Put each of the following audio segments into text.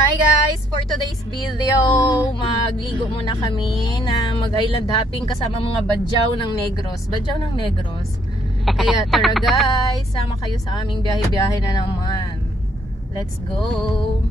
Hi guys! For today's video, magligo muna kami na mag-island hopping kasama mga badyaw ng Negros. Badyaw ng Negros. Kaya tara guys, sama kayo sa aming biyahe-biyahe na naman. Let's go!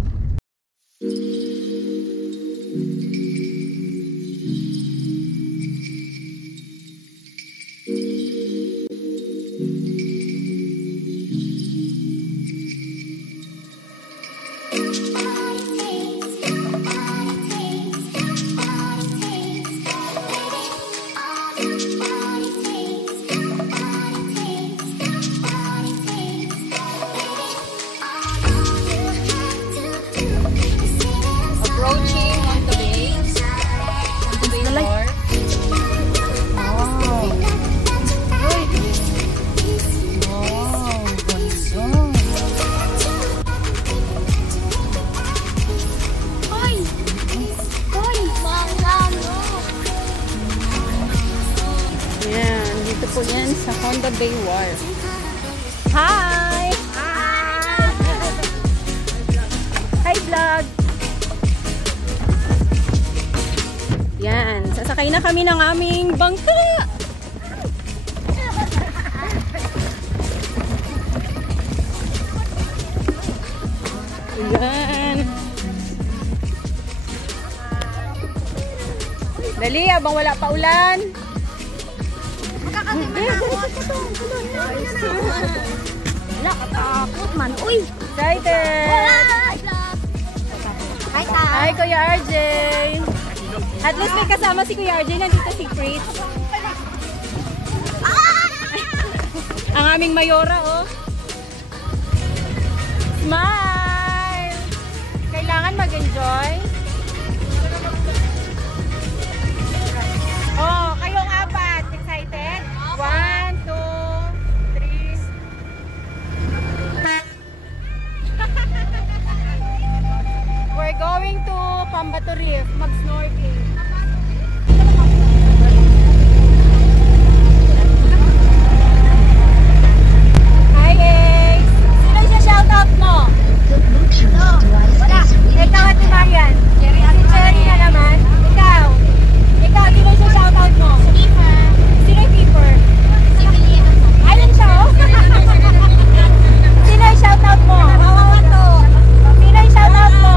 Po yan sa Honda Bay Wharf. Hi! Hi! Hi vlog! Yan, sasakay na kami ng aming bangka! Yan! Dali, abang wala pa ulan! Wala, katakot man. Uy! Excited! Hi, Ta! Hi, Kuya RJ! At least may kasama si Kuya RJ. Nandito si Chris. Ang aming mayora, oh. Smile! Kailangan mag-enjoy. Oh, kayong apat. Excited? 1, 2, 3. We're going to Pambato Reef, mag-snorkeling. Hi guys! Sino siya shoutout mo? No, wala. Ikaw at Marian. Si Cherry na naman. Ikaw, sino siya shoutout mo? Keeper. Sino yung keeper? Si Bilino. Ayun siya, oh. Sino yung shoutout mo? Mawawato. Sino yung shoutout mo?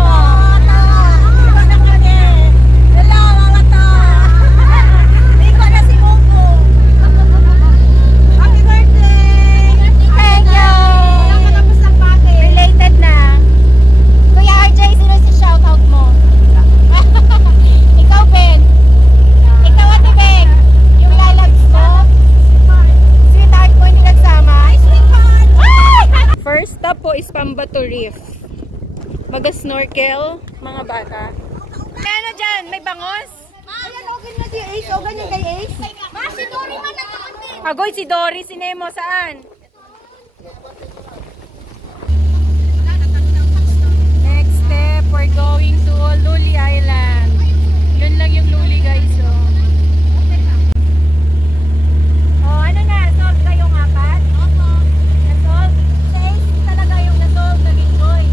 First stop po is Pambato Reef. Mag-snorkel, mga bata. May ano dyan? May bangos? Ayan, okay na si Ace. O, ganyan kay Ace. Ma, si Dory man na naman. Agoy, si Dory, si Nemo, saan? Next step, we're going to Luli Island. Yun lang yung Luli, guys. Oh, ano na? Solve kayong apat? Opo. Na-solve? Sa Ace talaga yung na-solve, nag-enjoy.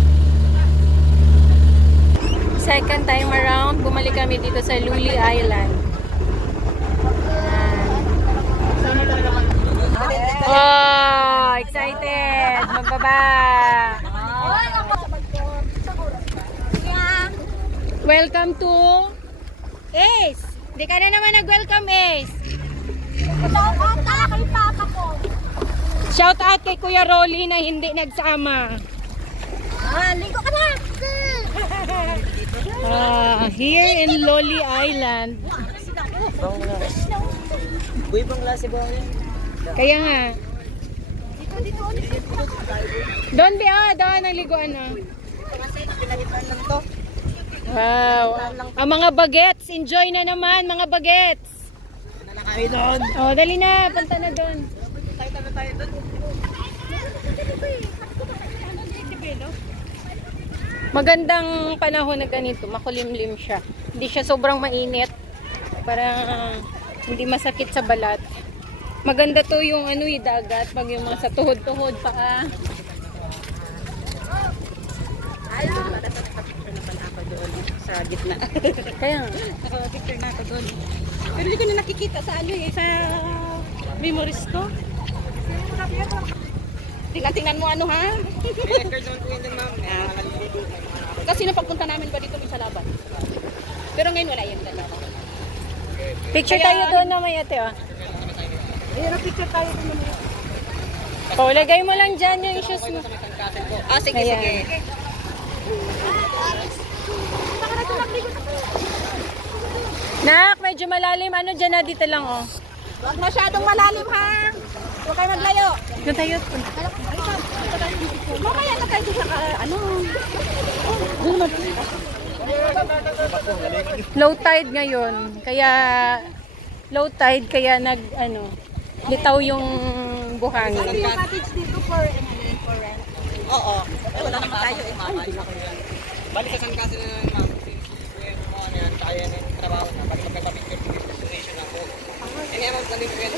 Second time around, bumalik kami dito sa Luli Island. Oh, excited! Magbaba! Welcome to Ace! Di ka na naman nag-welcome, Ace! Shout out na kay Papa ko. Shout out kay Kuya Rolly na hindi nagsama. Ligo ka na. Here in Luli Island. Kaya nga. Doon doon ang liguan na. Wow. Ang mga bagets, enjoy na naman mga bagets. Oh, dali na, punta na doon. Magandang panahon na ganito, makulimlim siya. Hindi siya sobrang mainit. Para hindi masakit sa balat. Maganda to yung ano, yung dagat, pag yung mga sa tuhod-tuhod pa. gitna. Kaya nga. Picture na ako doon. Pero hindi ko na nakikita sa ano eh, sa memories ko. Tingnan mo ano ha? Record zone po yun din, ma'am. Kasi napagpunta namin ba dito sa laban? Pero ngayon wala yan. Picture tayo doon na may ate, oh. Ayun, picture tayo doon. O, lagay mo lang dyan yung issues mo. Ah, sige, Ayan. sige. Nak, medyo malalim. Ano dyan na dito lang, oh. Huwag masyadong malalim ha. Huwag kayo maglayo. Doon tayo. Mamaya na tayo sa ano. Low tide ngayon. Kaya, low tide, kaya litaw yung buhangin. Yung cottage dito for rent. Oo. Wala naman tayo eh. Bali sa San Casa na ma'am. Since po yan, mga yan, kaya yan yung trabaho na. Bali magpapapicture po yung destination lang po. Any amount na din po yan.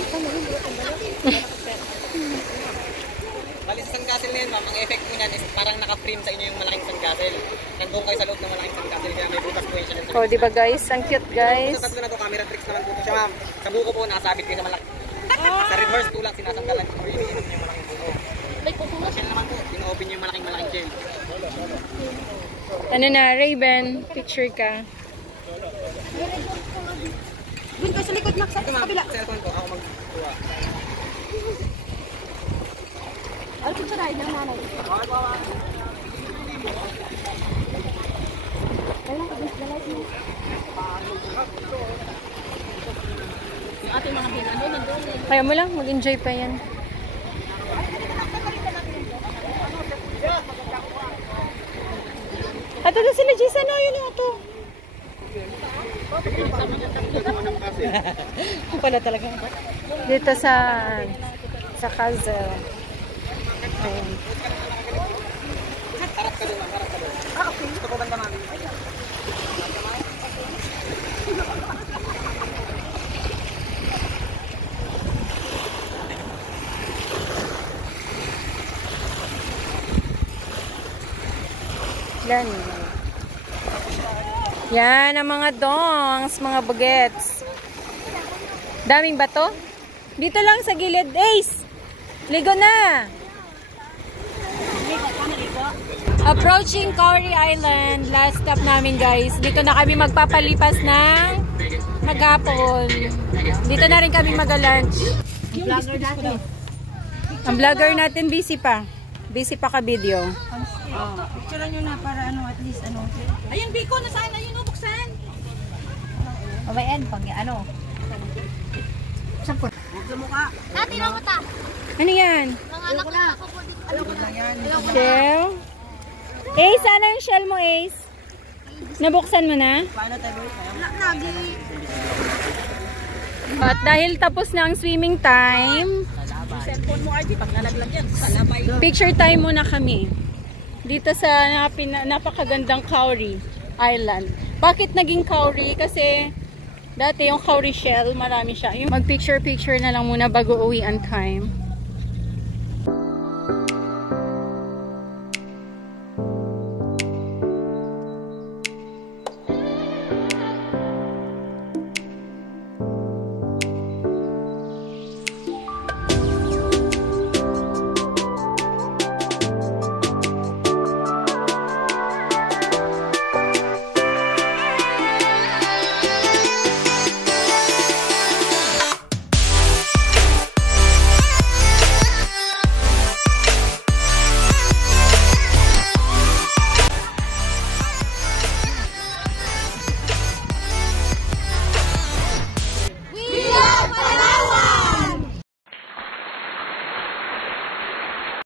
Bali sa San Castle na yan, ma'am, ang effect po niyan is parang naka-frame sa inyo yung malaking San Castle. Nandun kayo sa loob ng malaking San Castle, kaya may butas po yun siya. O, diba guys? Ang cute, guys. Sa tatlo na to, camera tricks naman po siya, ma'am. Sa buko po, nakasabit kayo sa malaki. Sa reverse po lang, sinasanggalan po yung malaking buko. Sa shell naman po, ino-open yung malaking shell. Ano na, Raven, picture ka. Doon ka sa likod, Max. Ito ma'am, cellphone ko, ako magkuha. Ano picture tayo ng nanay? Ating mga binano nandun eh. Kaya mo lang, mag-enjoy pa yan. Ato na sila, Jason. Ano yun ito? Pala talaga. Dito sa Castle. Ayan. Harap ka doon, ma'am, harap ka doon. Okay. Ito po banda, ma'am. Yan. Yan ang mga dongs, mga bagets. Daming bato. Dito lang sa gilid. Ace! Ligo na! Approaching Kauri Island. Last stop namin, guys. Dito na kami magpapalipas ng maghapon. Dito na rin kami mag-lunch. Ang vlogger natin busy pa. Busy pa ka video. Picture nyo na para ano at least ano. Ayun, Biko, nasaan na yun? Buksan. O may end pag ano. Sampot. Dati lang mo ta. Ano yan? Mga anak ko na. Ano ko na yan? Shell? Ace, ano yung shell mo, Ace? Nabuksan mo na? Paano tayo? Lagi. At dahil tapos na ang swimming time, Cellphone mo, RG, pag nalaglag yan, kalabay. picture time muna kami. Dito sa napakagandang Kauri Island. Bakit naging Kauri? Kasi dati yung Kauri shell, marami siya. Yung mag-picture-picture na lang muna bago uwi ang time.